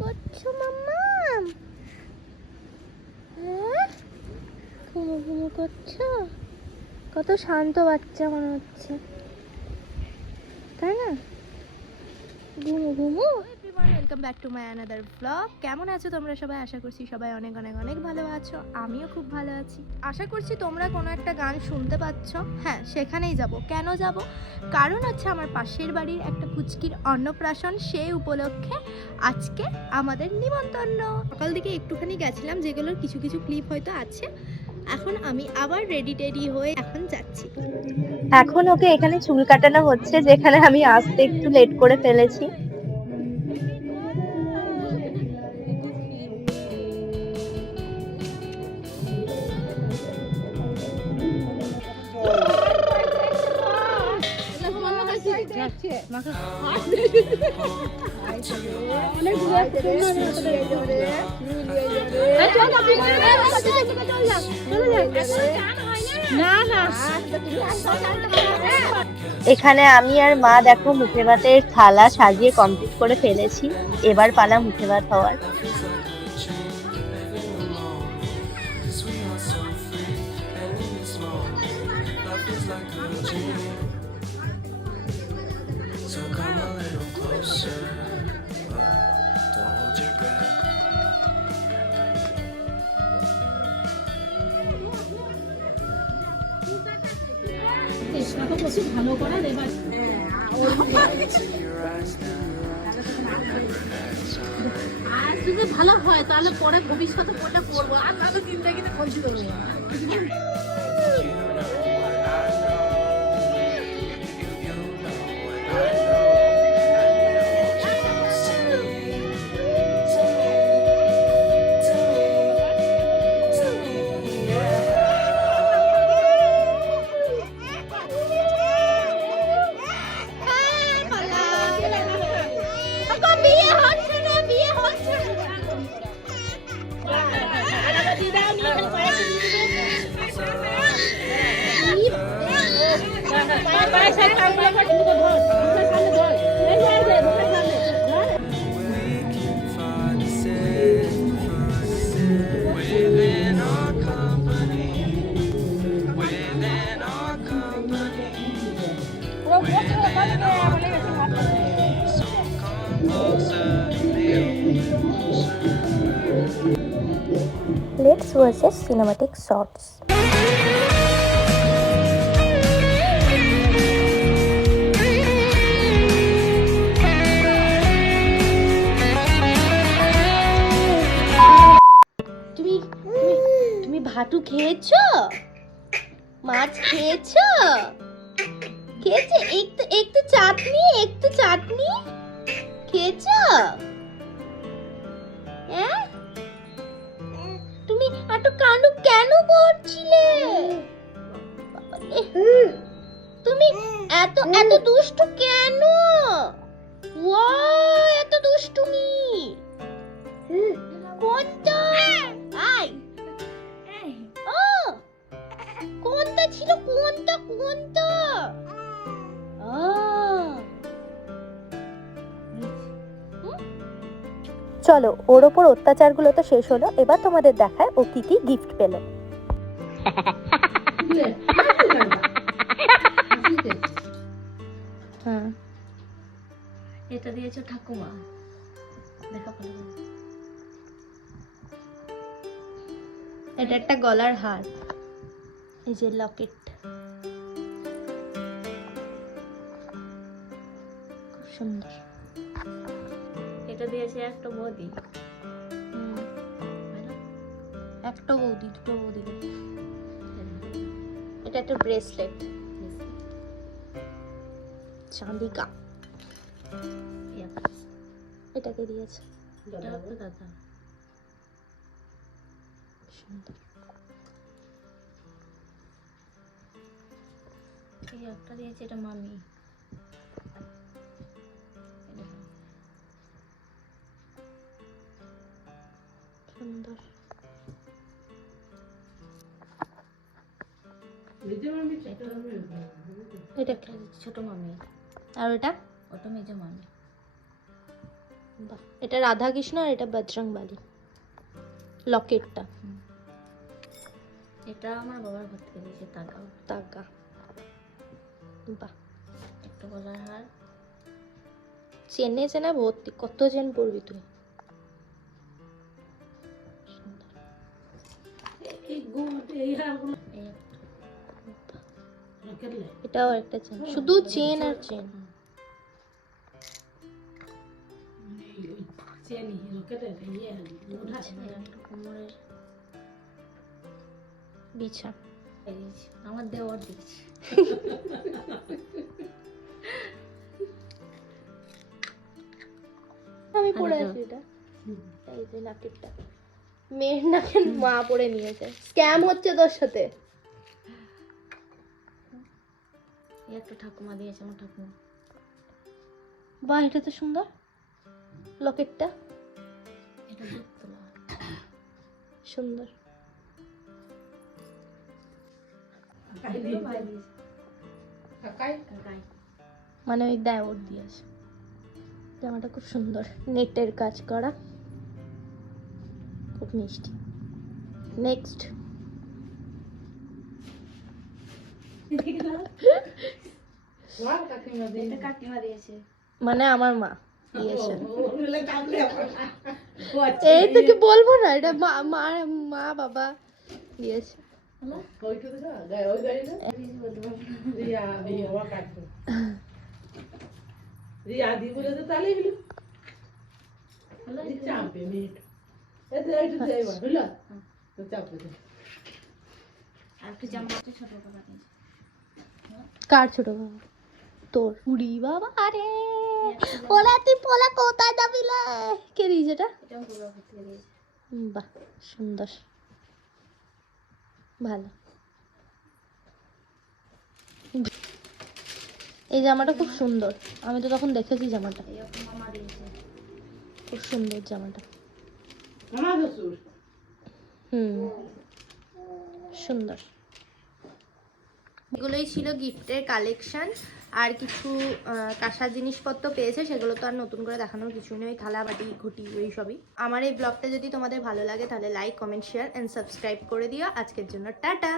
করছো মাম্মাম? হ্যাঁ, ঘুমো ঘুমো করছো? কত শান্ত বাচ্চা মনে হচ্ছে, তাই না? ঘুমো ঘুমো। Everyone, welcome back to my another blog. কেমন আছো তোমরা সবাই? আশা করছি সবাই অনেক অনেক অনেক ভালো আছো। আমিও খুব ভালো আছি। আশা করছি তোমরা কোনো একটা গান শুনতে পাচ্ছ। হ্যাঁ, সেখানেই যাব। কেন যাব? কারণ হচ্ছে আমার পাশের বাড়ির একটা পুচকির অন্নপ্রাশন, সেই উপলক্ষে আজকে আমাদের নিমন্ত্রণ। সকাল দিকে একটুখানি গেছিলাম, যেগুলোর কিছু কিছু ক্লিপ হয়তো আছে। এখন আমি আবার রেডি টেডি হয়ে এখন যাচ্ছি। এখন ওকে এখানে চুল কাটানো হচ্ছে, যেখানে আমি আসতে একটু লেট করে ফেলেছি। এখানে আমি আর মা দেখো মুখে ভাতের থালা সাজিয়ে কমপ্লিট করে ফেলেছি। এবার পালা মুখে ভাত হওয়ার। ভালো করার এবার আর যদি ভালো হয় তাহলে পরে ভবিষ্যতে কোনটা করবো, আর না তো চিন্তা কিন্তু করছিল। Let's versus cinematic shots. তুমি ভাটু খেয়েছো? মাছ খেয়েছো? খেয়েছে? একটু চাটনি খেয়েছো? হ্যাঁ, তুমি এত কান্ড কেন করছিলে? তুমি এত দুষ্টু কেন? এত দুষ্টুমি কোনটা? কোনটা ছিল? কোনটা? চলো, ওর ওপর অত্যাচারগুলো তো শেষ হলো, এবার তোমাদের দেখায় ও কি কি গিফট পেল। হ্যাঁ, এটা দিয়েছো ঠাকুমা, দেখা ভালো। এটা একটা গলার হার, এই যে লকেট, খুব সুন্দর। এটা দিয়েছে একটা বৌদি, একটা বৌদি, দুটো বৌদি। এটা একটা ব্রেসলেট, চাঁদিকা। এটাকে দিয়েছে দাদা। সুন্দর। এই একটা দিয়েছে, এটা মামি। সুন্দর। এটা ছোট মামি। আর ওটা ওটা মেজো মামি। বাহ, এটা রাধা কৃষ্ণ আর এটা বজরংবলী লকেটটা। এটা আমার বাবার ঘর থেকে দিয়েছে তাগাও। তাগা, বাহ। একটা গলার হার। চেনে চেনা ভর্তি, কত চেন পড়বি তুই? এটাও একটা চেন, শুধু চেন আর চেন। কোমরের বিছা। আমার দেওয়ার দিয়েছি। আমি পরে আচ্ছা। আছি এটা। এই যে নাকেরটা মেয়ের নাকের মা পরে নিয়েছে। স্ক্যাম হচ্ছে তোর সাথে। এই একটা ঠাকুমা দিয়েছে, আমার ঠাকুমা। বাহ, এটা তো সুন্দর লকেটটা, এটা দুধ তোলা। সুন্দর। কাকাই। মানে ওই দেয় ওর দিয়েছে। জামাটা খুব সুন্দর, নেটের কাজ করা, খুব মিষ্টি। নেক্সট, এটা কাকিমা দিয়েছে। মানে আমার মা দিয়েছে। এই তো কি বলবো না, এটা মা মা মা বাবা দিয়েছে। আর একটা জামা আছে ছোট কাকা দিয়েছে। কার ছোট বাবা? তোর? উড়ি বাবা রে, ওলা তুই পোলা কোথায় যাবি লে? কে দিয়েছে এটা? এটা আমার বাবার ঘর থেকে দিয়েছে। বাহ, সুন্দর, ভালো। এই জামাটা খুব সুন্দর, আমি তো তখন দেখেছি জামাটা, এই একটা মামা দিয়েছে। খুব সুন্দর জামাটা। সুন্দর। এগুলোই ছিল গিফটের কালেকশন। আর কিছু কাঁসার জিনিসপত্র পেয়েছে, সেগুলো তো আর নতুন করে দেখানোর কিছু নেই, ওই থালা বাটি ঘটি ওই সবই। আমার এই ব্লগটা যদি তোমাদের ভালো লাগে তাহলে like, comment, share and subscribe করে দিও। আজকের জন্য টাটা।